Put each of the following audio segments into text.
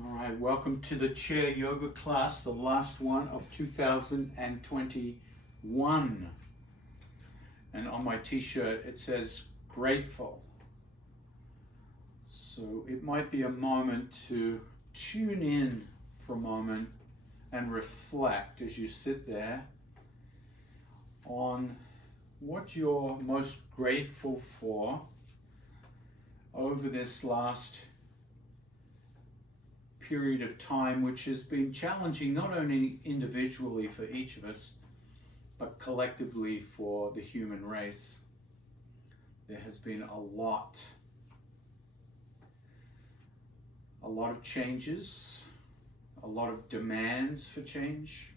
All right, welcome to the chair yoga class, the last one of 2021. And on my t-shirt it says grateful. So it might be a moment to tune in for a moment and reflect as you sit there on what you're most grateful for over this last period of time, which has been challenging not only individually for each of us, but collectively for the human race. There has been a lot of changes, a lot of demands for change.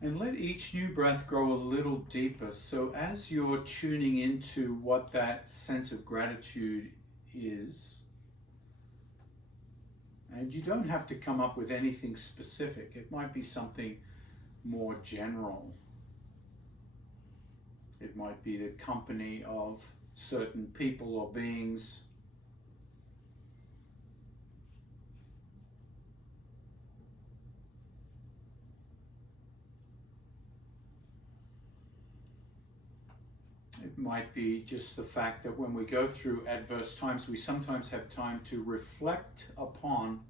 And let each new breath grow a little deeper. So as you're tuning into what that sense of gratitude is, and you don't have to come up with anything specific, it might be something more general. It might be the company of certain people or beings. It might be just the fact that when we go through adverse times, we sometimes have time to reflect upon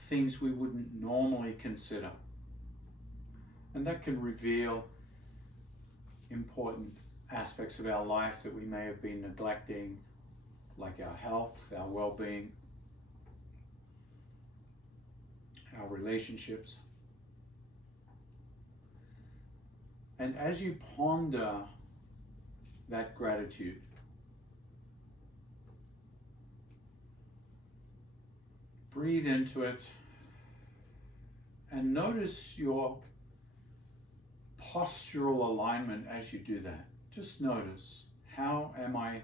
things we wouldn't normally consider. And that can reveal important aspects of our life that we may have been neglecting, like our health, our well-being, our relationships. And as you ponder that gratitude, breathe into it and notice your postural alignment as you do that. Just notice, how am I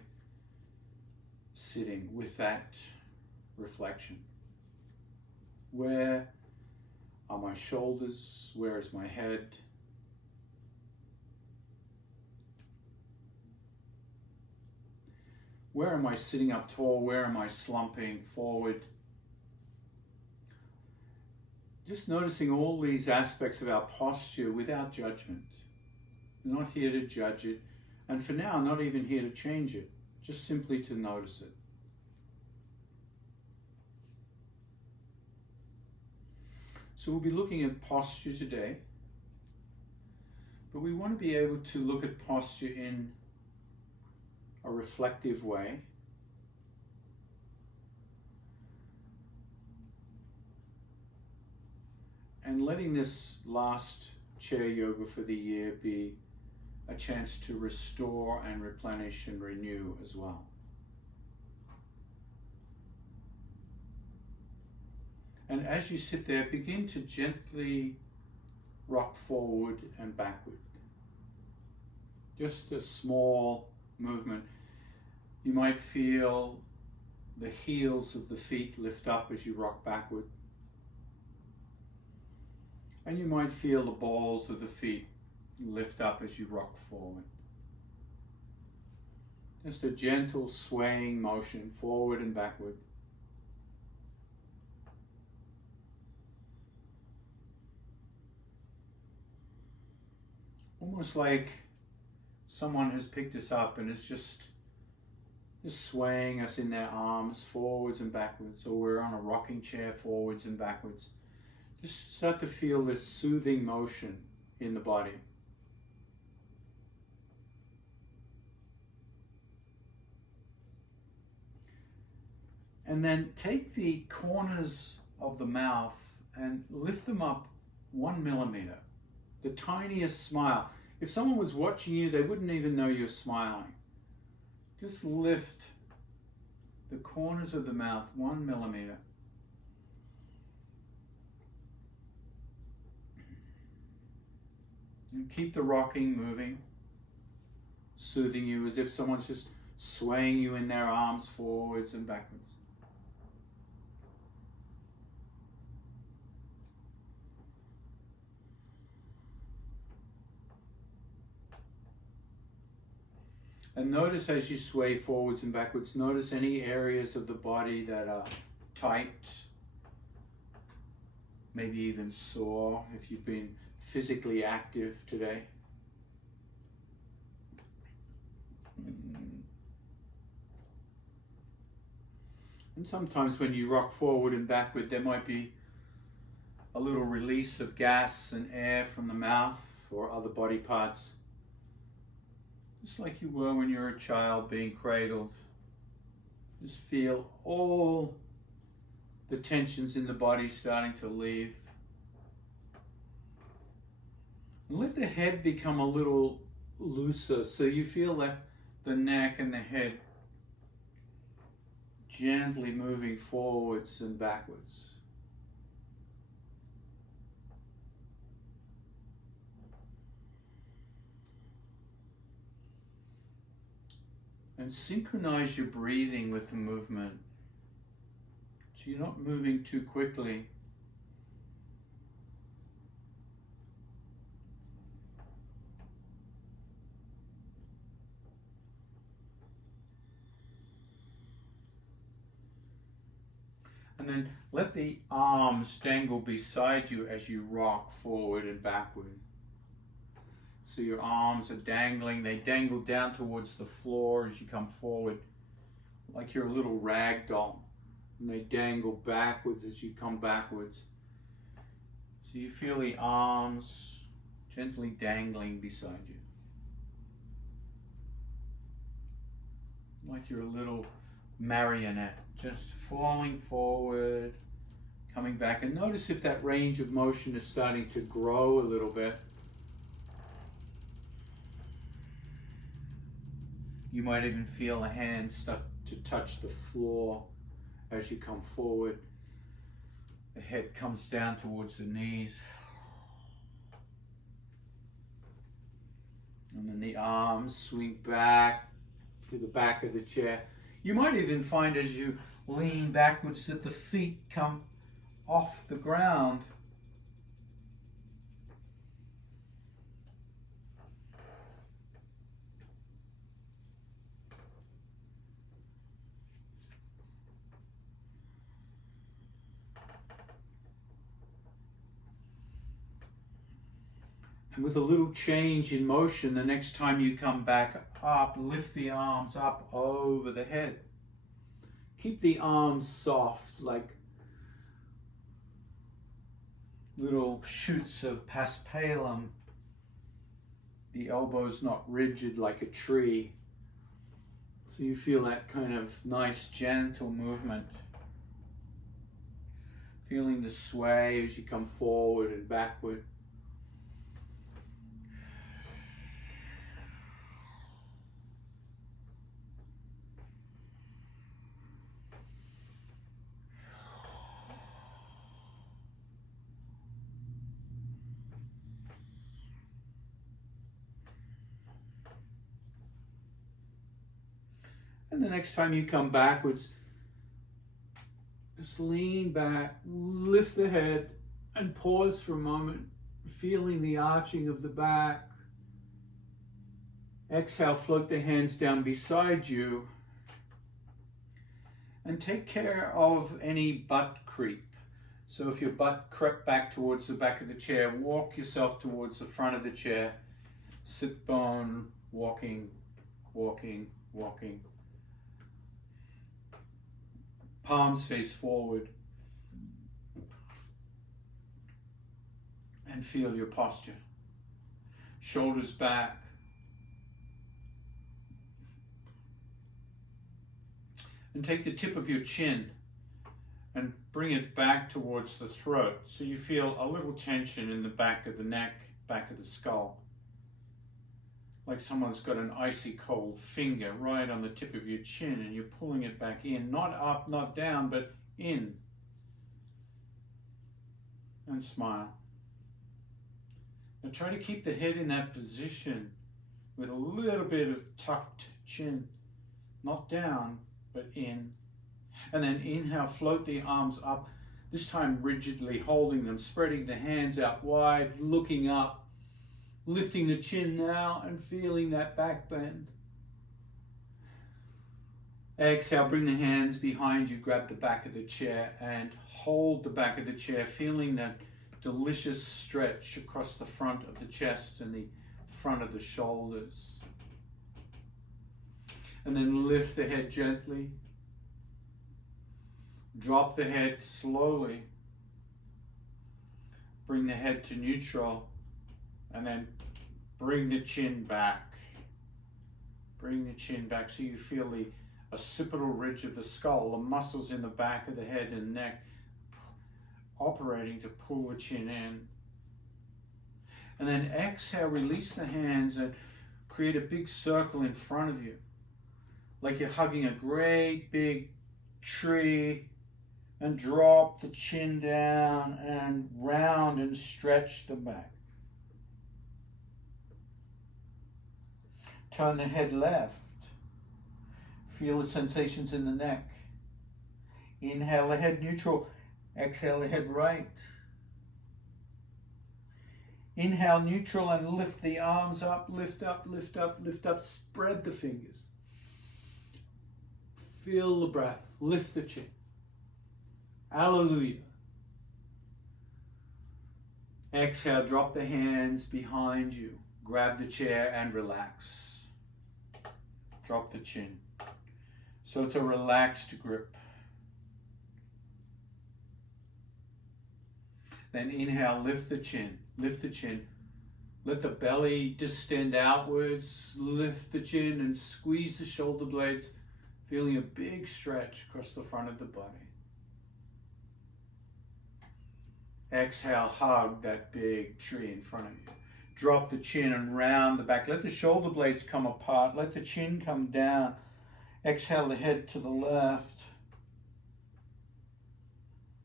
sitting with that reflection? Where are my shoulders? Where is my head? Where am I sitting up tall? Where am I slumping forward? Just noticing all these aspects of our posture without judgment. We're not here to judge it, and for now, not even here to change it, just simply to notice it. So we'll be looking at posture today, but we want to be able to look at posture in a reflective way. And letting this last chair yoga for the year be a chance to restore and replenish and renew as well. And as you sit there, begin to gently rock forward and backward. Just a small movement. You might feel the heels of the feet lift up as you rock backward. And you might feel the balls of the feet lift up as you rock forward. Just a gentle swaying motion forward and backward. Almost like someone has picked us up and is just swaying us in their arms forwards and backwards, or we're on a rocking chair forwards and backwards. Just start to feel this soothing motion in the body. And then take the corners of the mouth and lift them up 1 millimeter, the tiniest smile. If someone was watching you, they wouldn't even know you're smiling. Just lift the corners of the mouth 1 millimeter. And keep the rocking moving, soothing you as if someone's just swaying you in their arms forwards and backwards. And notice as you sway forwards and backwards, notice any areas of the body that are tight, maybe even sore if you've been physically active today. And sometimes when you rock forward and backward, there might be a little release of gas and air from the mouth or other body parts. Just like you were when you were a child being cradled. Just feel all the tensions in the body starting to leave. And let the head become a little looser so you feel that the neck and the head gently moving forwards and backwards. And synchronize your breathing with the movement. So you're not moving too quickly. And then let the arms dangle beside you as you rock forward and backward. So your arms are dangling, they dangle down towards the floor as you come forward, like you're a little rag doll. And they dangle backwards as you come backwards. So you feel the arms gently dangling beside you. Like you're a little marionette, just falling forward, coming back. And notice if that range of motion is starting to grow a little bit. You might even feel the hands start to touch the floor as you come forward. The head comes down towards the knees. And then the arms swing back to the back of the chair. You might even find as you lean backwards that the feet come off the ground. And with a little change in motion, the next time you come back up, lift the arms up over the head. Keep the arms soft, like little shoots of paspalum. The elbows not rigid like a tree. So you feel that kind of nice, gentle movement. Feeling the sway as you come forward and backward. And the next time you come backwards, just lean back, lift the head, and pause for a moment, feeling the arching of the back. Exhale, float the hands down beside you. And take care of any butt creep. So if your butt crept back towards the back of the chair, walk yourself towards the front of the chair. Sit bone, walking, walking, walking. Palms face forward. And feel your posture. Shoulders back. And take the tip of your chin and bring it back towards the throat. So you feel a little tension in the back of the neck, back of the skull. Like someone's got an icy cold finger right on the tip of your chin and you're pulling it back in. Not up, not down, but in. And smile. And try to keep the head in that position with a little bit of tucked chin. Not down, but in. And then inhale, float the arms up, this time rigidly holding them, spreading the hands out wide, looking up, lifting the chin now and feeling that back bend. Exhale, bring the hands behind you, grab the back of the chair and hold the back of the chair, feeling that delicious stretch across the front of the chest and the front of the shoulders. And then lift the head gently. Drop the head slowly. Bring the head to neutral and then bring the chin back. Bring the chin back so you feel the occipital ridge of the skull, the muscles in the back of the head and neck operating to pull the chin in. And then exhale, release the hands and create a big circle in front of you, like you're hugging a great big tree, and drop the chin down and round and stretch the back. Turn the head left. Feel the sensations in the neck. Inhale the head neutral. Exhale the head right. Inhale neutral and lift the arms up, lift up, lift up, lift up. Spread the fingers. Feel the breath. Lift the chin. Hallelujah. Exhale, drop the hands behind you. Grab the chair and relax. Drop the chin. So it's a relaxed grip. Then inhale, lift the chin, lift the chin. Let the belly distend outwards, lift the chin and squeeze the shoulder blades, feeling a big stretch across the front of the body. Exhale, hug that big tree in front of you. Drop the chin and round the back. Let the shoulder blades come apart. Let the chin come down. Exhale the head to the left.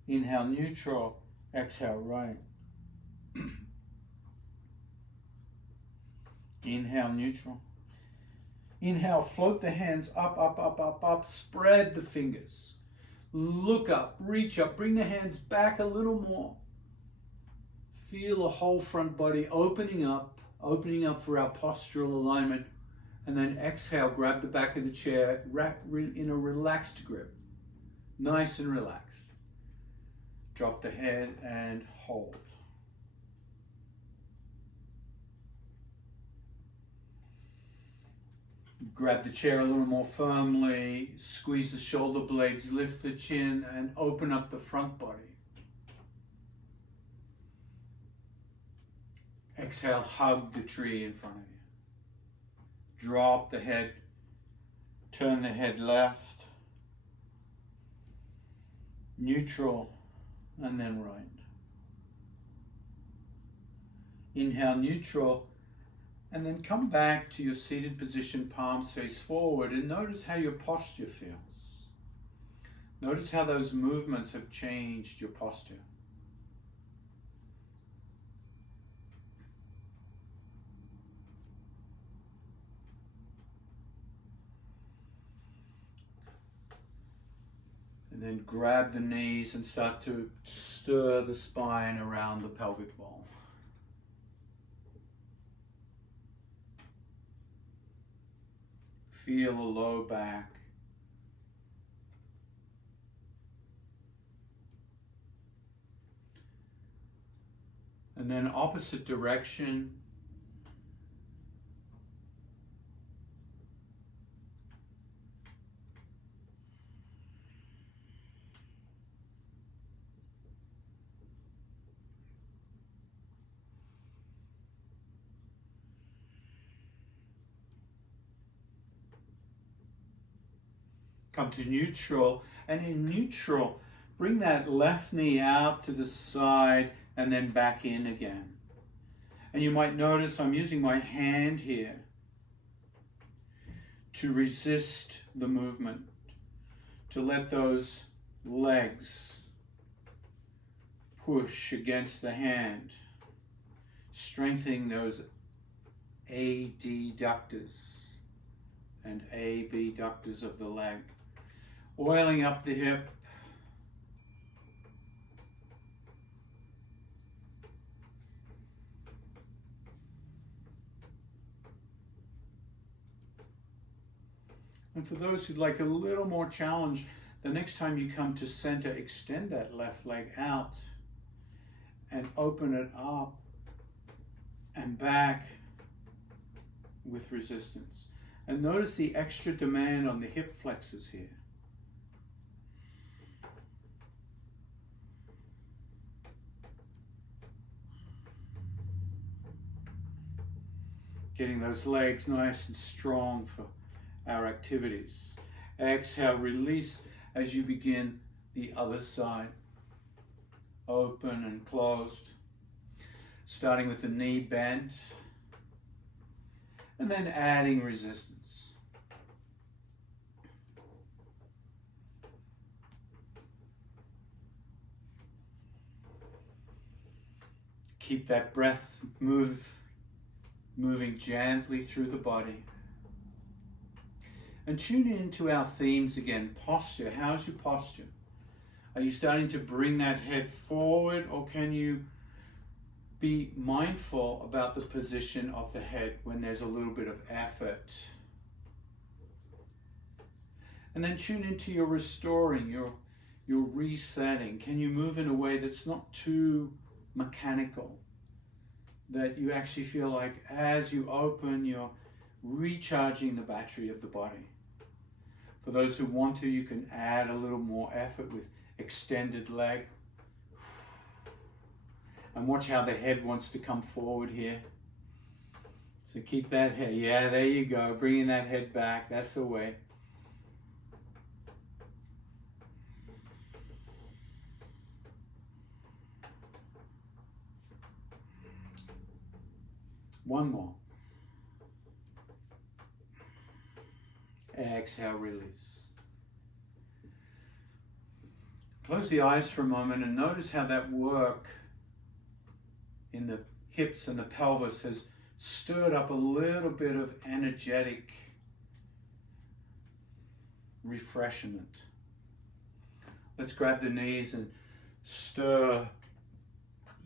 Inhale neutral. Exhale right. Inhale neutral. Inhale, float the hands up, up, up, up, up. Spread the fingers. Look up, reach up. Bring the hands back a little more. Feel the whole front body opening up for our postural alignment. And then exhale, grab the back of the chair in a relaxed grip. Nice and relaxed. Drop the head and hold. Grab the chair a little more firmly, squeeze the shoulder blades, lift the chin and open up the front body. Exhale, hug the tree in front of you. Drop the head, turn the head left, neutral, and then right. Inhale, neutral, and then come back to your seated position, palms face forward, and notice how your posture feels. Notice how those movements have changed your posture. And then grab the knees and start to stir the spine around the pelvic bowl. Feel the low back. And then opposite direction. Come to neutral, and in neutral, bring that left knee out to the side and then back in again. And you might notice I'm using my hand here to resist the movement, to let those legs push against the hand, strengthening those adductors and abductors of the leg. Oiling up the hip. And for those who'd like a little more challenge, the next time you come to center, extend that left leg out and open it up and back with resistance. And notice the extra demand on the hip flexors here. Getting those legs nice and strong for our activities. Exhale, release as you begin the other side. Open and closed. Starting with the knee bent. And then adding resistance. Keep that breath moving gently through the body. And tune into our themes again. Posture. How's your posture? Are you starting to bring that head forward, or can you be mindful about the position of the head when there's a little bit of effort? And then tune into your restoring, your resetting. Can you move in a way that's not too mechanical? That you actually feel like as you open, you're recharging the battery of the body. For those who want to, you can add a little more effort with extended leg. And watch how the head wants to come forward here. So keep that head, yeah, there you go, bringing that head back, that's the way. One more. Exhale, release. Close the eyes for a moment and notice how that work in the hips and the pelvis has stirred up a little bit of energetic refreshment. Let's grab the knees and stir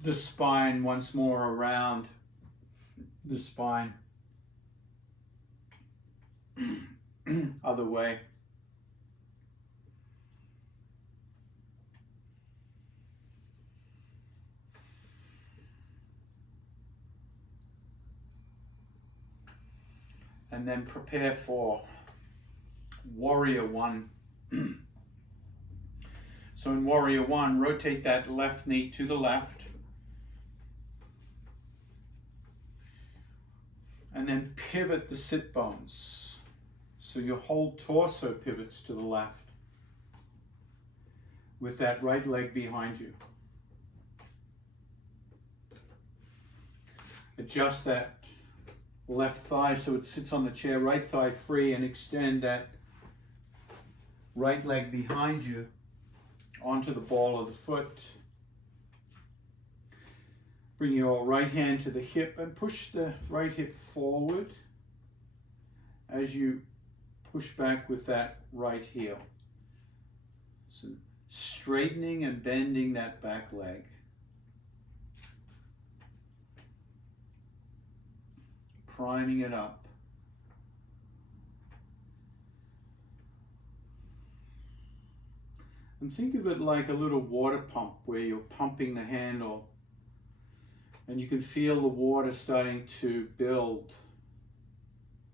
the spine once more around the spine. Other way. And then prepare for Warrior One. So in Warrior One, rotate that left knee to the left. And then pivot the sit bones. So your whole torso pivots to the left with that right leg behind you. Adjust that left thigh so it sits on the chair, right thigh free, and extend that right leg behind you onto the ball of the foot. Bring your right hand to the hip and push the right hip forward as you push back with that right heel. So straightening and bending that back leg. Priming it up. And think of it like a little water pump where you're pumping the handle and you can feel the water starting to build,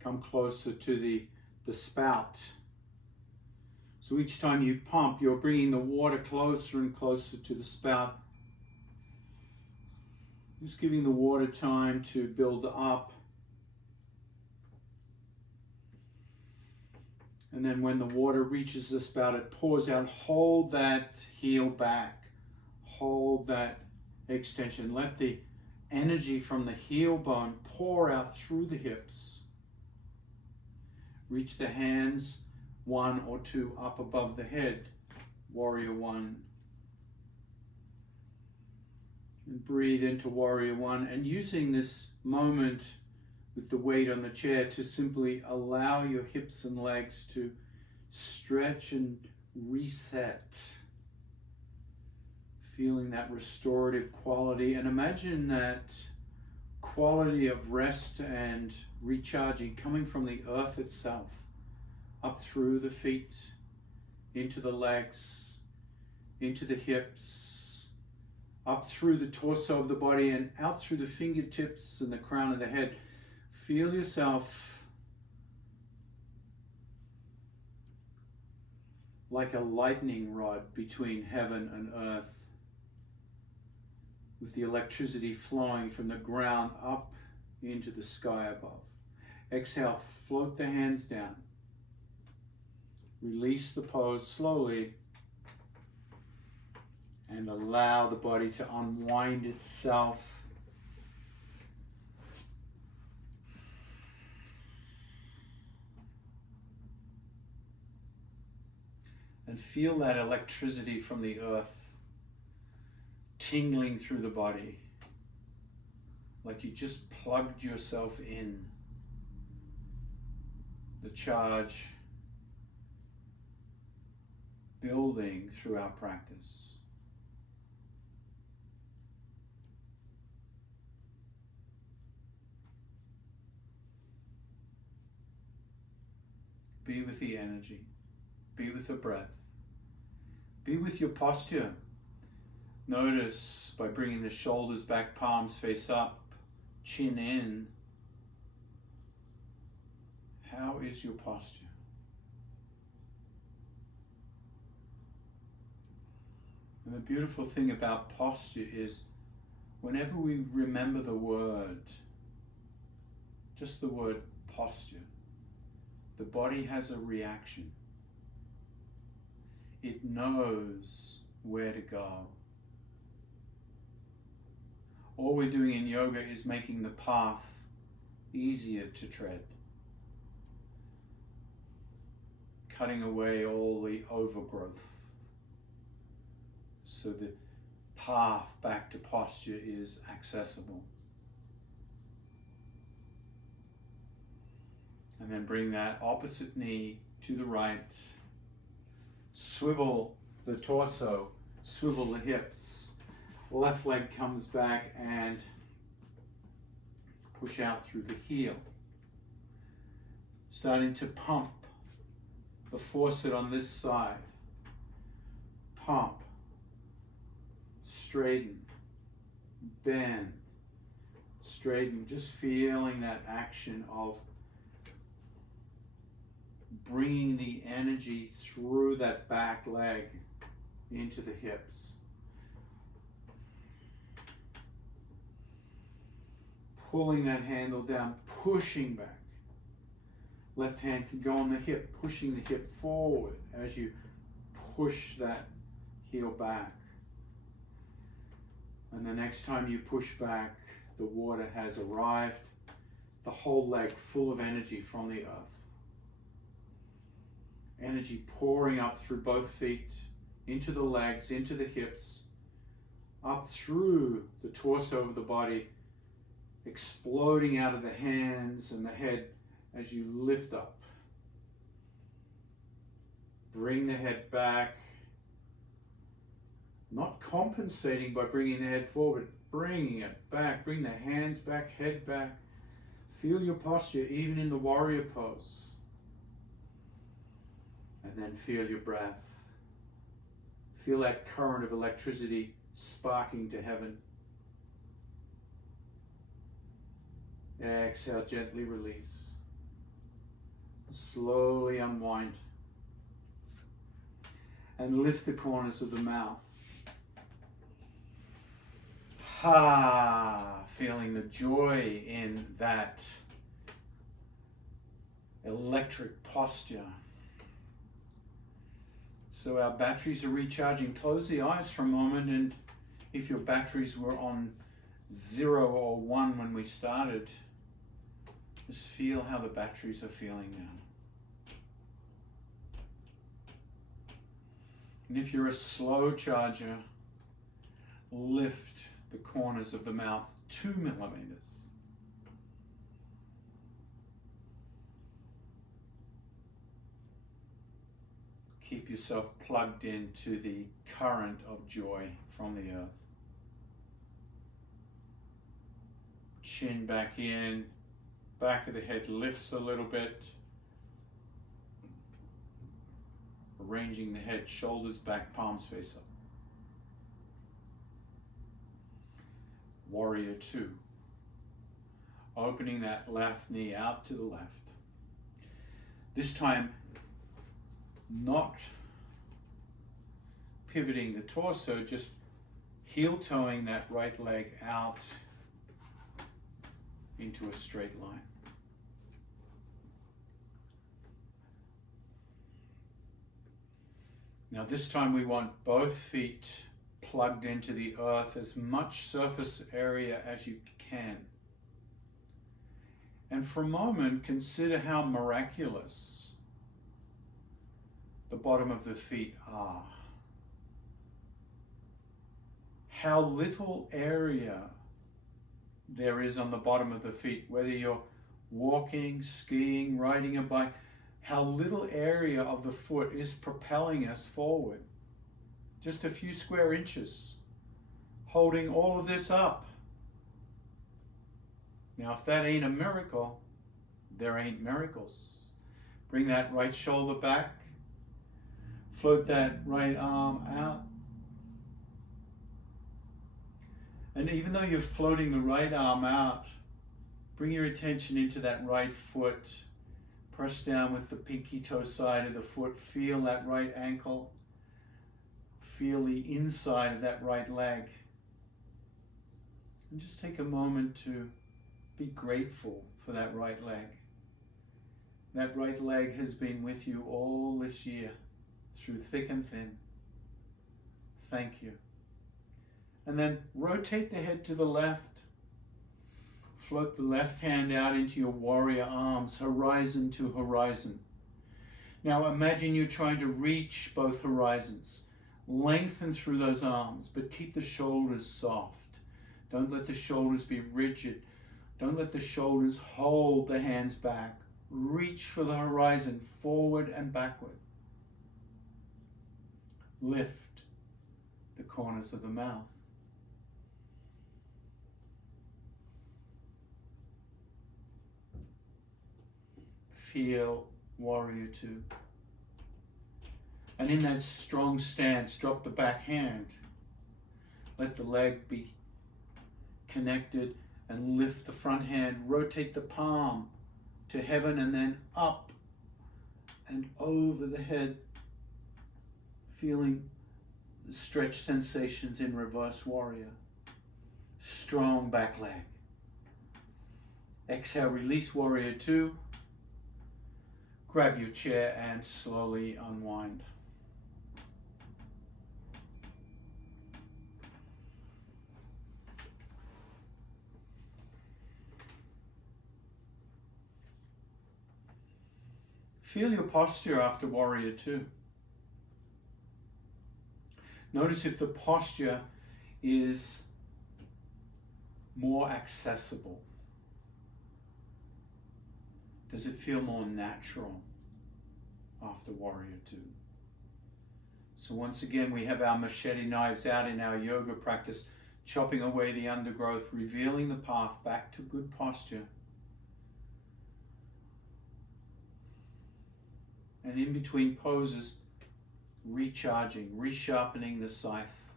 come closer to the spout. So each time you pump, you're bringing the water closer and closer to the spout. Just giving the water time to build up. And then when the water reaches the spout, it pours out. Hold that heel back. Hold that extension. Let the energy from the heel bone pour out through the hips. Reach the hands, one or two up above the head. Warrior One. And breathe into Warrior One. And using this moment with the weight on the chair to simply allow your hips and legs to stretch and reset. Feeling that restorative quality, and imagine that quality of rest and recharging coming from the earth itself, up through the feet, into the legs, into the hips, up through the torso of the body and out through the fingertips and the crown of the head. Feel yourself like a lightning rod between heaven and earth, with the electricity flowing from the ground up into the sky above. Exhale, float the hands down. Release the pose slowly and allow the body to unwind itself. And feel that electricity from the earth tingling through the body, like you just plugged yourself in. The charge building through our practice. Be with the energy. Be with the breath. Be with your posture. Notice by bringing the shoulders back, palms face up, chin in. How is your posture? And the beautiful thing about posture is whenever we remember the word, just the word posture, the body has a reaction. It knows where to go. All we're doing in yoga is making the path easier to tread, cutting away all the overgrowth, so the path back to posture is accessible. And then bring that opposite knee to the right. Swivel the torso, swivel the hips. Left leg comes back and push out through the heel. Starting to pump the faucet on this side. Pump, straighten, bend, straighten. Just feeling that action of bringing the energy through that back leg into the hips. Pulling that handle down, pushing back. Left hand can go on the hip, pushing the hip forward as you push that heel back. And the next time you push back, the water has arrived, the whole leg full of energy from the earth. Energy pouring up through both feet, into the legs, into the hips, up through the torso of the body, exploding out of the hands and the head as you lift up. Bring the head back, not compensating by bringing the head forward, bringing it back, bring the hands back, head back. Feel your posture even in the warrior pose. And then feel your breath. Feel that current of electricity sparking to heaven. Exhale, gently release. Slowly unwind. And lift the corners of the mouth. Feeling the joy in that electric posture. So our batteries are recharging. Close the eyes for a moment, and if your batteries were on 0 or 1 when we started, just feel how the batteries are feeling now. And if you're a slow charger, lift the corners of the mouth 2 millimeters. Keep yourself plugged into the current of joy from the earth. Chin back in, back of the head lifts a little bit. Arranging the head, shoulders back, palms face up. Warrior two. Opening that left knee out to the left. This time, not pivoting the torso, just heel toeing that right leg out into a straight line. Now this time we want both feet plugged into the earth, as much surface area as you can. And for a moment, consider how miraculous the bottom of the feet are. How little area there is on the bottom of the feet, whether you're walking, skiing, riding a bike, how little area of the foot is propelling us forward. Just a few square inches, holding all of this up. Now, if that ain't a miracle, there ain't miracles. Bring that right shoulder back. Float that right arm out. And even though you're floating the right arm out, bring your attention into that right foot. Press down with the pinky toe side of the foot. Feel that right ankle. Feel the inside of that right leg. And just take a moment to be grateful for that right leg. That right leg has been with you all this year, through thick and thin. Thank you. And then rotate the head to the left. Float the left hand out into your warrior arms, horizon to horizon. Now imagine you're trying to reach both horizons. Lengthen through those arms, but keep the shoulders soft. Don't let the shoulders be rigid. Don't let the shoulders hold the hands back. Reach for the horizon, forward and backward. Lift the corners of the mouth. Feel warrior two. And in that strong stance, drop the back hand. Let the leg be connected and lift the front hand. Rotate the palm to heaven and then up and over the head. Feeling the stretch sensations in reverse warrior. Strong back leg. Exhale, release warrior two. Grab your chair and slowly unwind. Feel your posture after warrior two. Notice if the posture is more accessible. Does it feel more natural after warrior two? So once again, we have our machete knives out in our yoga practice, chopping away the undergrowth, revealing the path back to good posture. And in between poses, recharging, resharpening the scythe.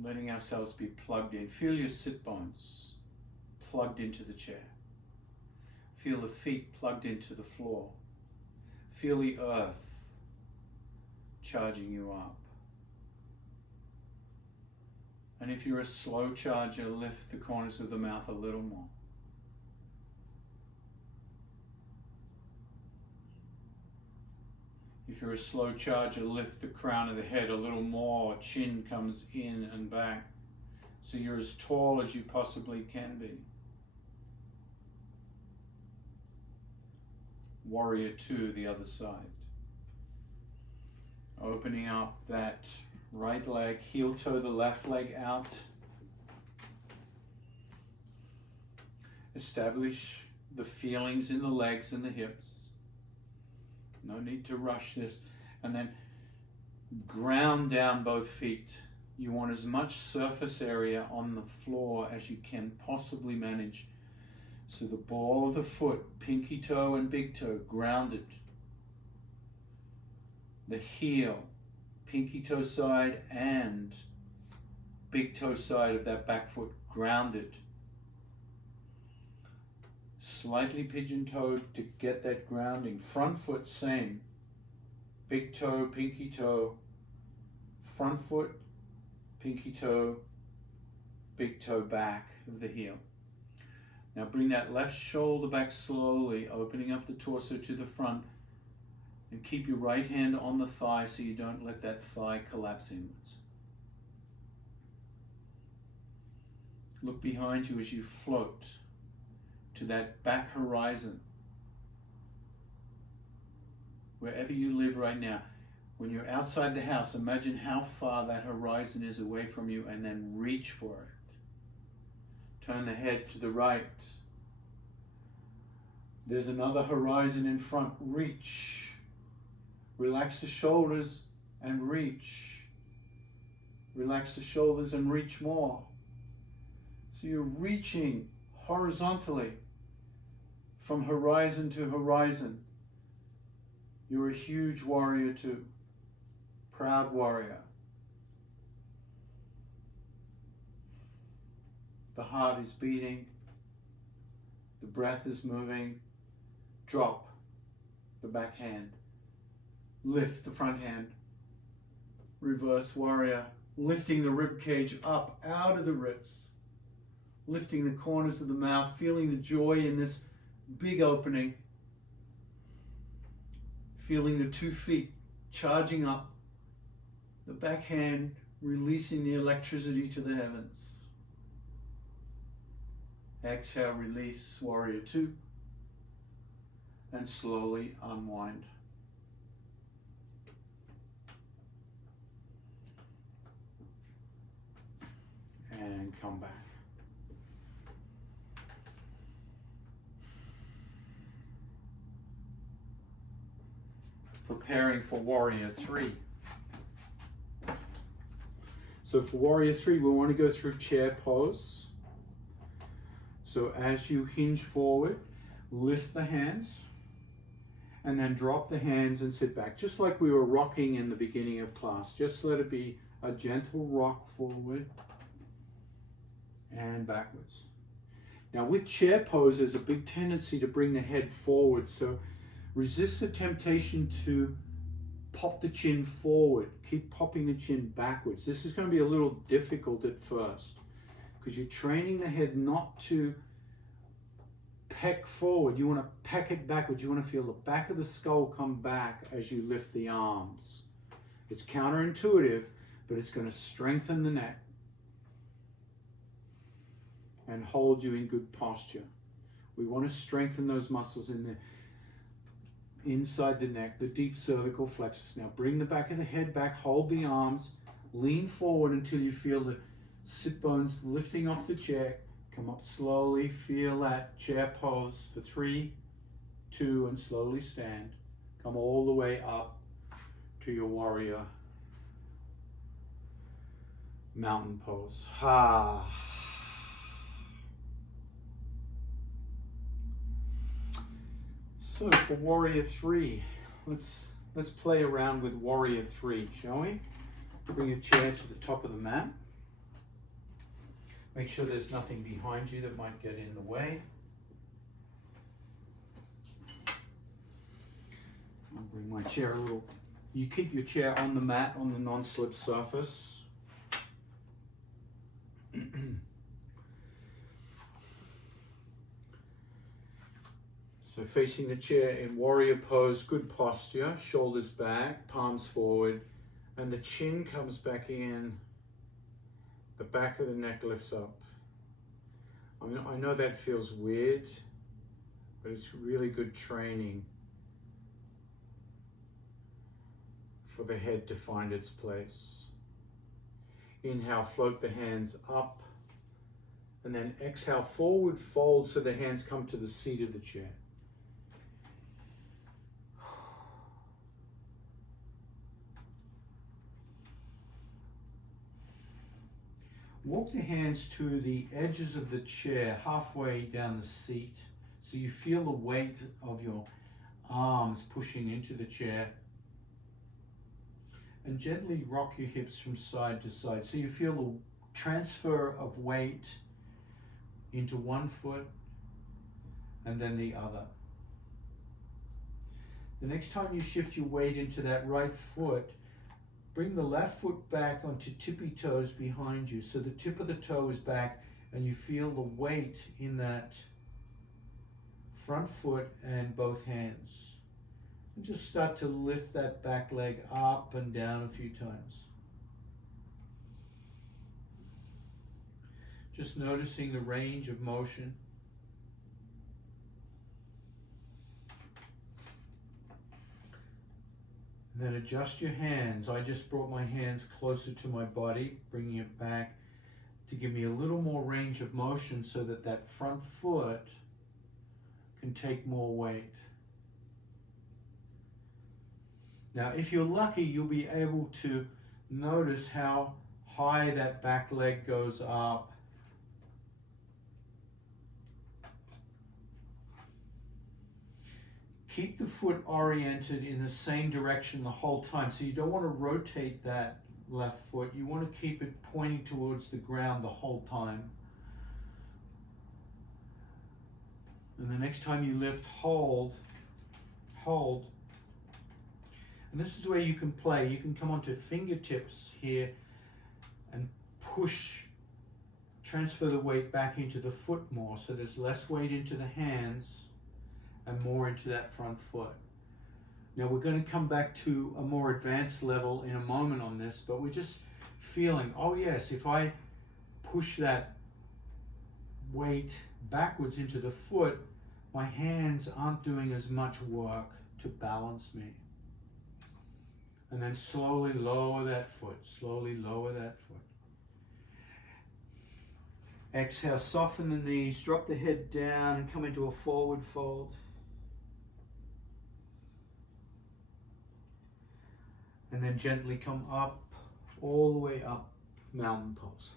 Letting ourselves be plugged in. Feel your sit bones plugged into the chair. Feel the feet plugged into the floor. Feel the earth charging you up. And if you're a slow charger, lift the corners of the mouth a little more. If you're a slow charger, lift the crown of the head a little more. Chin comes in and back. So you're as tall as you possibly can be. Warrior two, the other side. Opening up that right leg, heel toe the left leg out. Establish the feelings in the legs and the hips. No need to rush this. And then ground down both feet. You want as much surface area on the floor as you can possibly manage. So the ball of the foot, pinky toe and big toe, grounded. the heel, pinky toe side and big toe side of that back foot grounded. Slightly pigeon-toed to get that grounding. Front foot, same. Big toe, pinky toe, front foot, pinky toe, big toe back of the heel. Now bring that left shoulder back slowly, opening up the torso to the front, and keep your right hand on the thigh so you don't let that thigh collapse inwards. Look behind you as you float to that back horizon. Wherever you live right now, when you're outside the house, imagine how far that horizon is away from you and then reach for it. Turn the head to the right. There's another horizon in front. Reach. Relax the shoulders and reach. Relax the shoulders and reach more. So you're reaching horizontally from horizon to horizon. You're a huge warrior too. Proud warrior. The heart is beating. The breath is moving. Drop the back hand. Lift the front hand. Reverse warrior. Lifting the rib cage up out of the ribs. Lifting the corners of the mouth. Feeling the joy in this big opening. Feeling the 2 feet charging up. The back hand releasing the electricity to the heavens. Exhale, release, warrior 2. And slowly unwind. And come back. Preparing for warrior 3. So for warrior 3, we want to go through chair pose. So as you hinge forward, lift the hands and then drop the hands and sit back, just like we were rocking in the beginning of class. Just let it be a gentle rock forward and backwards. Now with chair pose, there's a big tendency to bring the head forward, so resist the temptation to pop the chin forward. Keep popping the chin backwards. This is going to be a little difficult at first because you're training the head not to peck forward. You want to peck it backwards. You want to feel the back of the skull come back as you lift the arms. It's counterintuitive, but it's going to strengthen the neck and hold you in good posture. We want to strengthen those muscles in the inside the neck, the deep cervical plexus. Now bring the back of the head back, hold the arms, lean forward until you feel the sit bones lifting off the chair. Come up slowly, feel that chair pose for 3, 2, and slowly stand. Come all the way up to your warrior mountain pose. Ha. So for warrior 3, let's play around with warrior 3, shall we? Bring a chair to the top of the mat. Make sure there's nothing behind you that might get in the way. I'll bring my chair a little. You keep your chair on the mat, on the non-slip surface. So facing the chair in warrior pose, good posture, shoulders back, palms forward, and the chin comes back in, the back of the neck lifts up. I know that feels weird, but it's really good training for the head to find its place. Inhale, float the hands up, and then exhale, forward fold so the hands come to the seat of the chair. Walk the hands to the edges of the chair, halfway down the seat, so you feel the weight of your arms pushing into the chair. and gently rock your hips from side to side. So you feel the transfer of weight into one foot and then the other. The next time you shift your weight into that right foot, bring the left foot back onto tippy toes behind you. So the tip of the toe is back and you feel the weight in that front foot and both hands. And just start to lift that back leg up and down a few times. Just noticing the range of motion. And then adjust your hands. I just brought my hands closer to my body, bringing it back to give me a little more range of motion so that that front foot can take more weight. Now, if you're lucky, you'll be able to notice how high that back leg goes up. Keep the foot oriented in the same direction the whole time. So you don't want to rotate that left foot. You want to keep it pointing towards the ground the whole time. And the next time you lift, hold. And this is where you can play. You can come onto fingertips here and push, transfer the weight back into the foot more. So there's less weight into the hands and more into that front foot. Now we're going to come back to a more advanced level in a moment on this, but we're just feeling, oh yes, if I push that weight backwards into the foot, my hands aren't doing as much work to balance me. And then slowly lower that foot, slowly lower that foot. Exhale, soften the knees, drop the head down and come into a forward fold. And then gently come up, all the way up, mountain pose.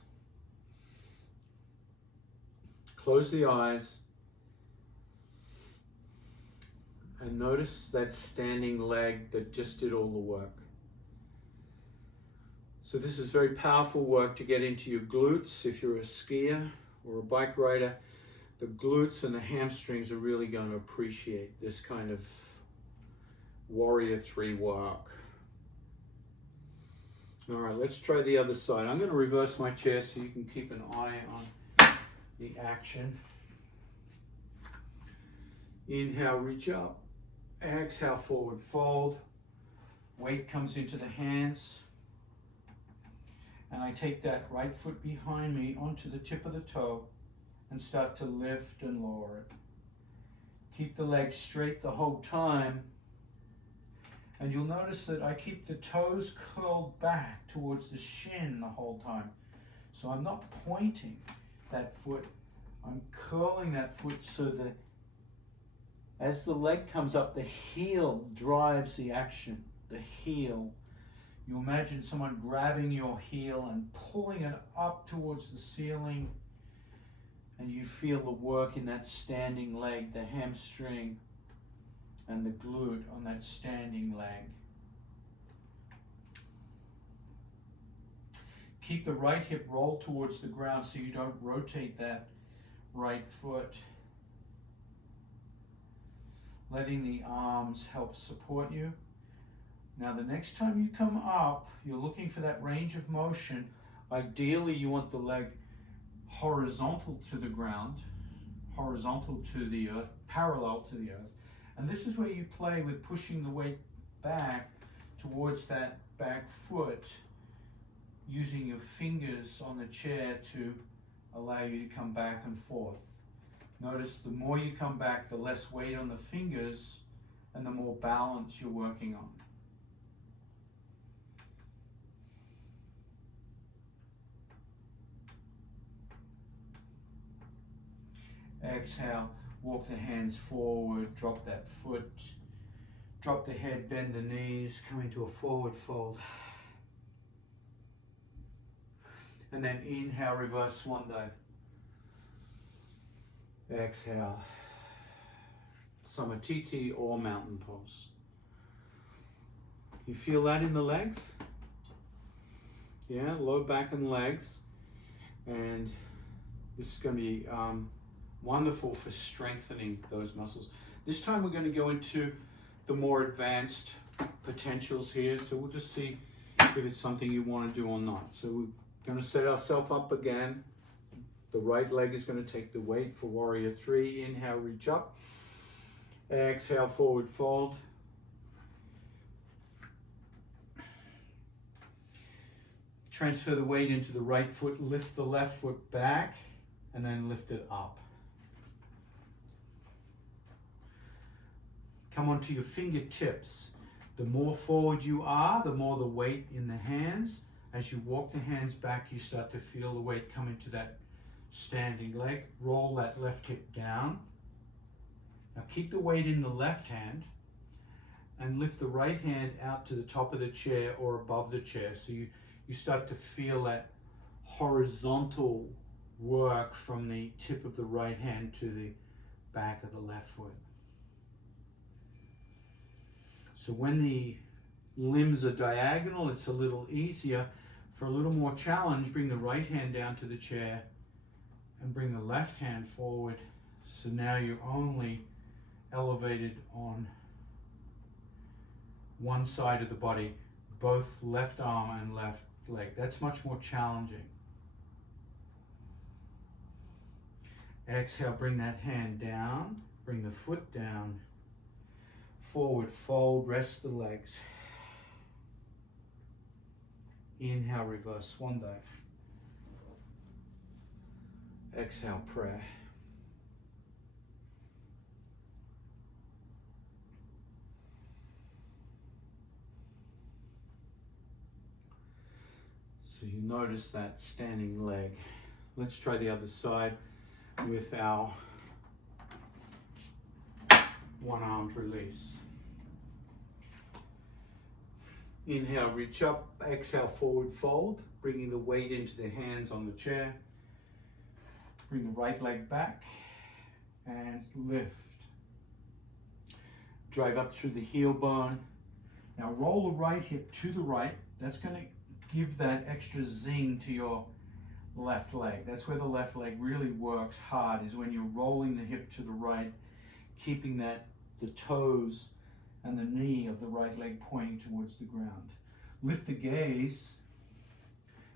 Close the eyes and notice that standing leg that just did all the work. So this is very powerful work to get into your glutes. If you're a skier or a bike rider, the glutes and the hamstrings are really going to appreciate this kind of warrior 3 work. All right, let's try the other side. I'm going to reverse my chair so you can keep an eye on the action. Inhale, reach up. Exhale, forward fold. Weight comes into the hands. And I take that right foot behind me onto the tip of the toe and start to lift and lower it. Keep the legs straight the whole time. And you'll notice that I keep the toes curled back towards the shin the whole time. So I'm not pointing that foot, I'm curling that foot so that as the leg comes up, the heel drives the action, the heel. You imagine someone grabbing your heel and pulling it up towards the ceiling, and you feel the work in that standing leg, the hamstring and the glute on that standing leg. Keep the right hip rolled towards the ground so you don't rotate that right foot. Letting the arms help support you. Now the next time you come up, you're looking for that range of motion. Ideally you want the leg horizontal to the ground, horizontal to the earth, parallel to the earth. And this is where you play with pushing the weight back towards that back foot, using your fingers on the chair to allow you to come back and forth. Notice the more you come back, the less weight on the fingers and the more balance you're working on. Exhale, walk the hands forward, drop that foot, drop the head, bend the knees, come into a forward fold. And then inhale, reverse swan dive. Exhale, Samatiti or mountain pose. You feel that in the legs? yeah, low back and legs. And this is going to be wonderful for strengthening those muscles. This time we're going to go into the more advanced potentials here. So we'll just see if it's something you want to do or not. So we're going to set ourselves up again. The right leg is going to take the weight for Warrior 3. Inhale, reach up. Exhale, forward fold. Transfer the weight into the right foot, lift the left foot back, and then lift it up. Come onto your fingertips. The more forward you are, the more the weight in the hands. As you walk the hands back, you start to feel the weight come into that standing leg. Roll that left hip down. Now keep the weight in the left hand and lift the right hand out to the top of the chair or above the chair. So you start to feel that horizontal work from the tip of the right hand to the back of the left foot. So when the limbs are diagonal, it's a little easier. For a little more challenge, bring the right hand down to the chair and bring the left hand forward. So now you're only elevated on one side of the body, both left arm and left leg. That's much more challenging. Exhale, bring that hand down, bring the foot down, forward fold, rest the legs. Inhale, reverse swan dive. Exhale, prayer. So you notice that standing leg. Let's try the other side with our one-armed release. Inhale, reach up. Exhale, forward fold, bringing the weight into the hands on the chair. Bring the right leg back and lift. Drive up through the heel bone. Now roll the right hip to the right. That's going to give that extra zing to your left leg. That's where the left leg really works hard, is when you're rolling the hip to the right, keeping the toes and the knee of the right leg pointing towards the ground. Lift the gaze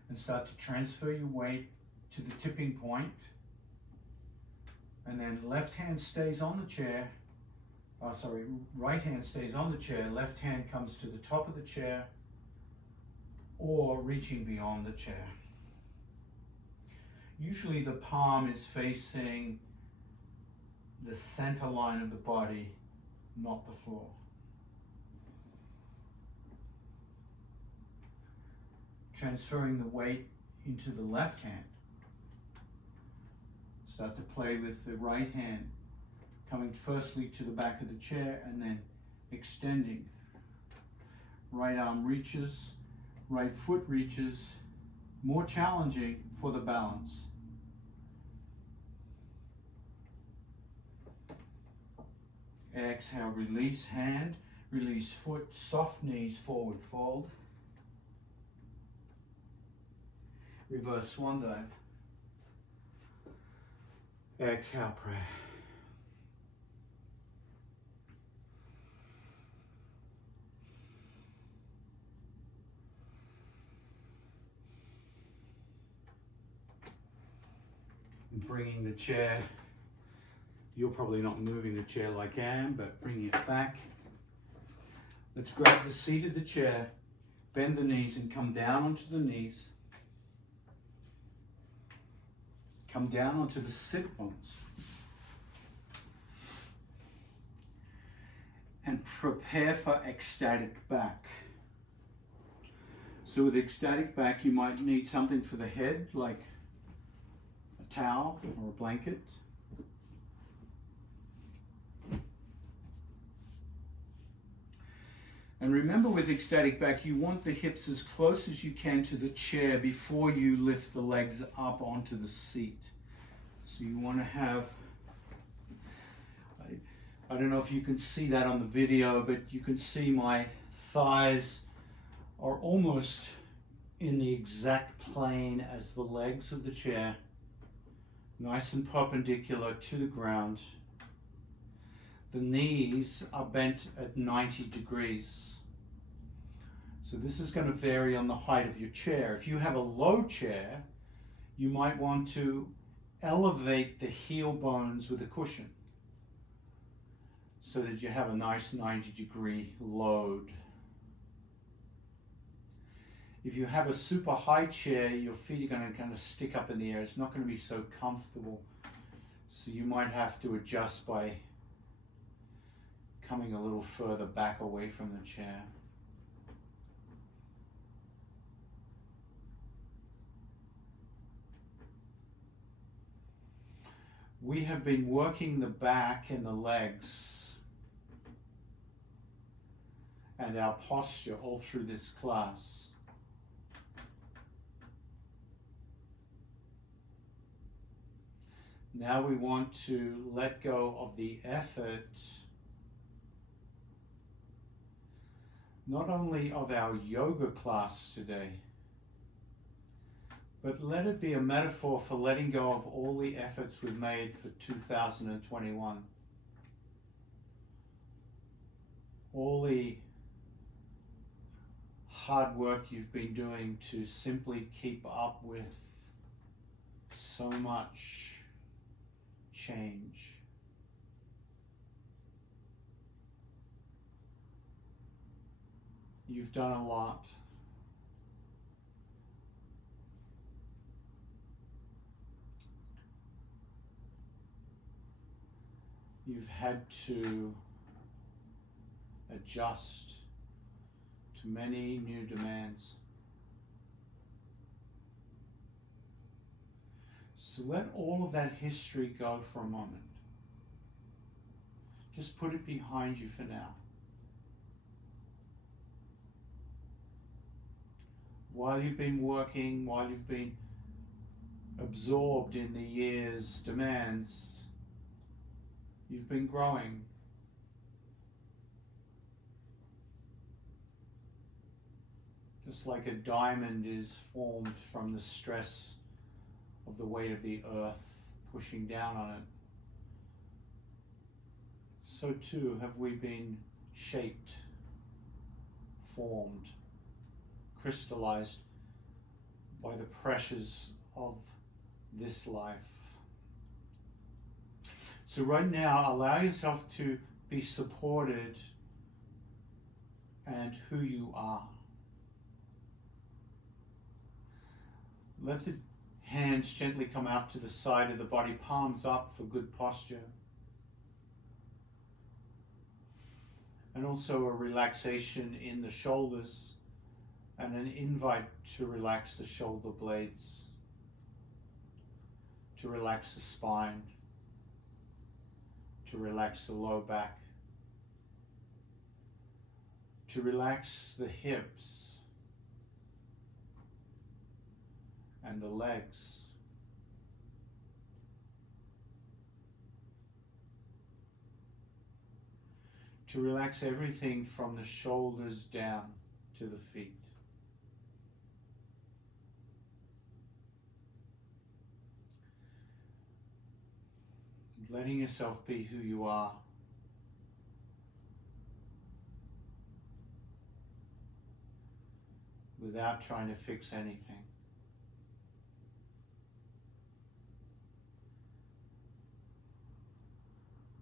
and start to transfer your weight to the tipping point. And then left hand stays on the chair. Right hand stays on the chair. Left hand comes to the top of the chair or reaching beyond the chair. Usually the palm is facing the center line of the body, not the floor. Transferring the weight into the left hand. Start to play with the right hand, coming firstly to the back of the chair and then extending. Right arm reaches, right foot reaches, more challenging for the balance. Exhale, release hand, release foot, soft knees, forward fold. Reverse swan dive. Exhale, prayer. And bringing the chair, you're probably not moving the chair like I am, but bringing it back. Let's grab the seat of the chair, bend the knees and come down onto the knees. Come down onto the sit bones. And prepare for ecstatic back. So with ecstatic back, you might need something for the head, like a towel or a blanket. And remember, with ecstatic back, you want the hips as close as you can to the chair before you lift the legs up onto the seat. So you want to have, I don't know if you can see that on the video, but you can see my thighs are almost in the exact plane as the legs of the chair, nice and perpendicular to the ground. The knees are bent at 90 degrees. So this is going to vary on the height of your chair. If you have a low chair, you might want to elevate the heel bones with a cushion so that you have a nice 90-degree load. If you have a super high chair, your feet are going to kind of stick up in the air. It's not going to be so comfortable. So you might have to adjust by coming a little further back away from the chair. We have been working the back and the legs and our posture all through this class. Now we want to let go of the effort, not only of our yoga class today, but let it be a metaphor for letting go of all the efforts we've made for 2021. All the hard work you've been doing to simply keep up with so much change. You've done a lot. You've had to adjust to many new demands. So let all of that history go for a moment. Just put it behind you for now. While you've been working, while you've been absorbed in the year's demands, you've been growing. Just like a diamond is formed from the stress of the weight of the earth pushing down on it, so too have we been shaped, formed, crystallized by the pressures of this life. So right now, allow yourself to be supported and who you are. Let the hands gently come out to the side of the body, palms up for good posture. And also a relaxation in the shoulders and an invite to relax the shoulder blades, to relax the spine, to relax the low back, to relax the hips and the legs. To relax everything from the shoulders down to the feet. Letting yourself be who you are. Without trying to fix anything.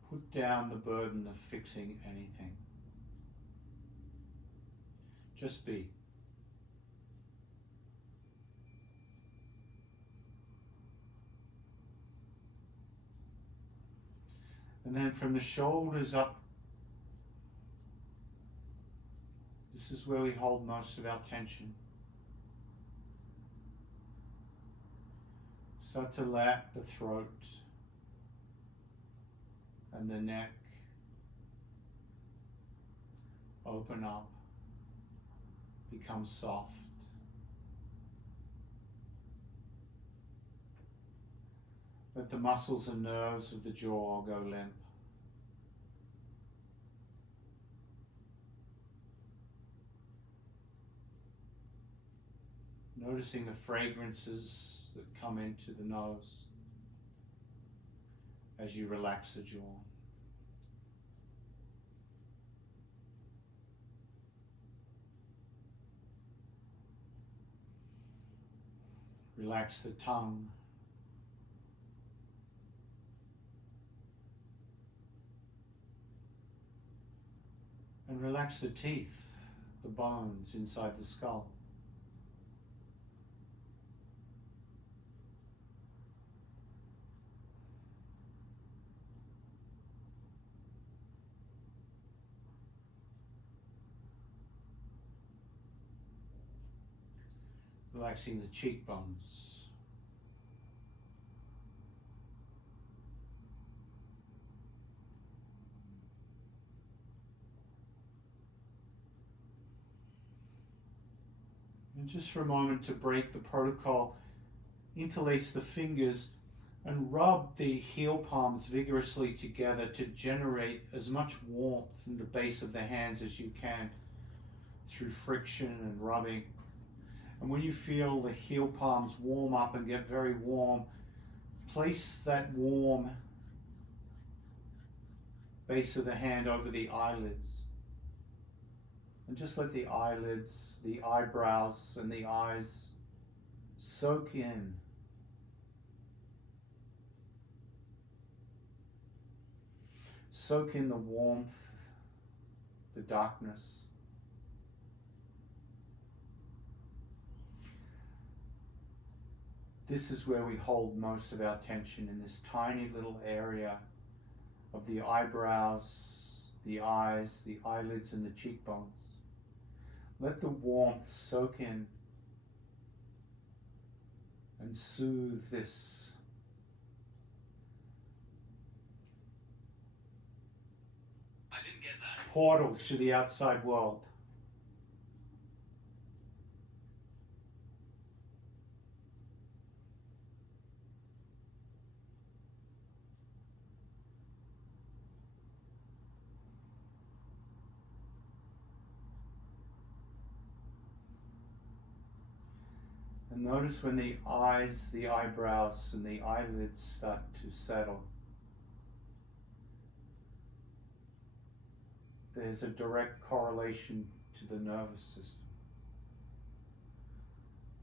Put down the burden of fixing anything. Just be. And then from the shoulders up, this is where we hold most of our tension. Start to let the throat and the neck open up, become soft. Let the muscles and nerves of the jaw go limp. Noticing the fragrances that come into the nose as you relax the jaw. Relax the tongue. And relax the teeth, the bones inside the skull. Relaxing the cheekbones. And just for a moment to break the protocol, interlace the fingers and rub the heel palms vigorously together to generate as much warmth in the base of the hands as you can through friction and rubbing. And when you feel the heel palms warm up and get very warm, place that warm base of the hand over the eyelids. And just let the eyelids, the eyebrows, and the eyes soak in. Soak in the warmth, the darkness. This is where we hold most of our tension, in this tiny little area of the eyebrows, the eyes, the eyelids, and the cheekbones. Let the warmth soak in and soothe this portal to the outside world. And notice when the eyes, the eyebrows, and the eyelids start to settle. There's a direct correlation to the nervous system.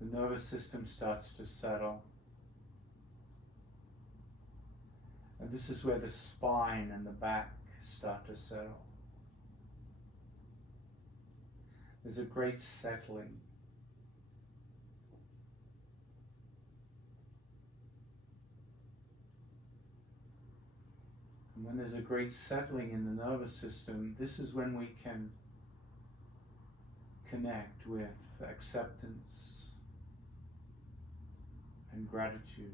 The nervous system starts to settle. And this is where the spine and the back start to settle. There's a great settling. And when there's a great settling in the nervous system, this is when we can connect with acceptance and gratitude.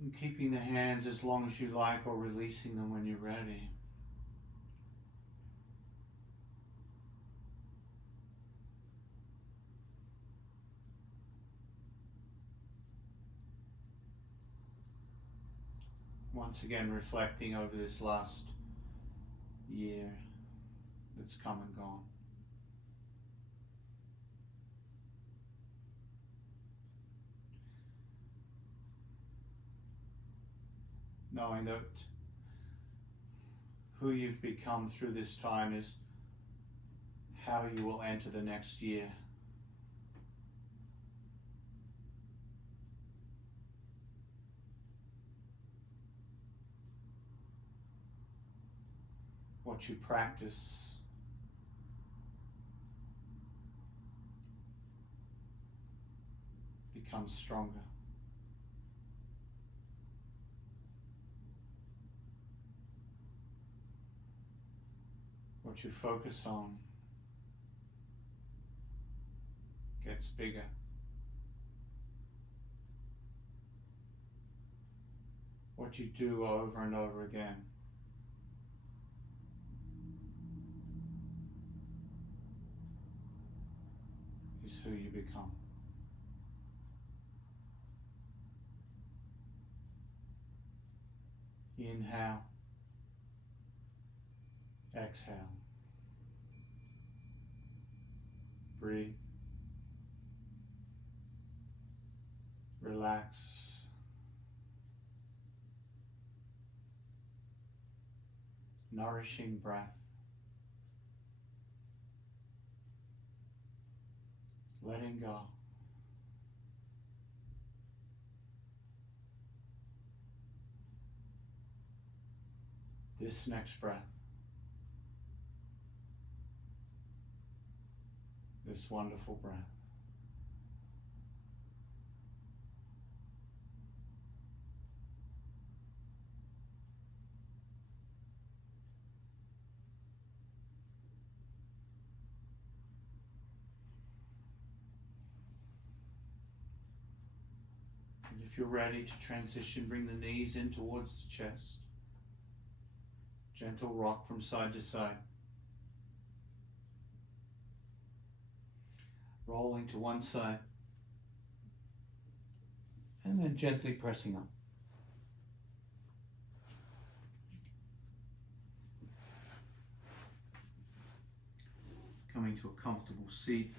And keeping the hands as long as you like, or releasing them when you're ready. Once again, reflecting over this last year that's come and gone. Knowing that who you've become through this time is how you will enter the next year. What you practice becomes stronger. What you focus on gets bigger. What what you do over and over again is who you become. Inhale, exhale, breathe, relax, nourishing breath, letting go. This next breath, this wonderful breath, and if you're ready to transition, bring the knees in towards the chest. Gentle rock from side to side. Rolling to one side. And then gently pressing up. Coming to a comfortable seat.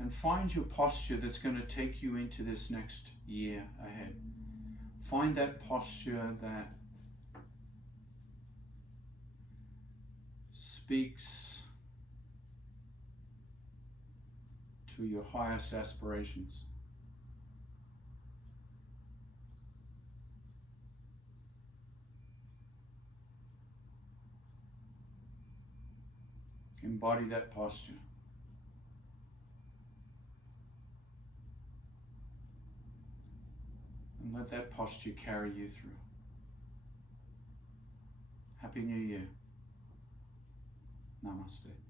And find your posture that's going to take you into this next year ahead. Find that posture that speaks to your highest aspirations. Embody that posture. And let that posture carry you through. Happy New Year. Namaste.